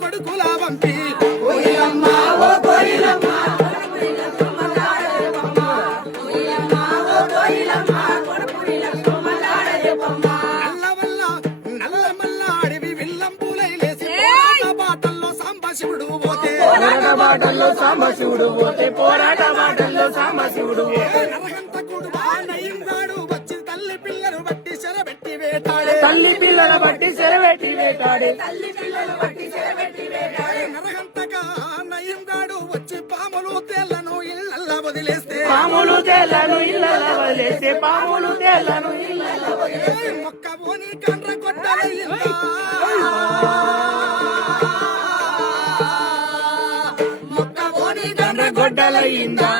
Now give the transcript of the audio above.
కొడుకుల వంపి నల్లమల్ల అడవి విల్లంబులై లేసి బాటల్లో సాంబశివుడు పోతే పోరాట మాటల్లో సాంబశివుడు నరహంతకుడు నయంగాడు వచ్చి తల్లి పిల్లలు బట్టి చెరబెట్టి వేటాడే నరహంతగా నయంగాడు వచ్చి పాములు తేళ్లను ఇళ్ళల్లా వదిలేస్తే మొక్క పోని కండ్ర కొట్టలయ్యిందా గొడ్డలయ్యిందా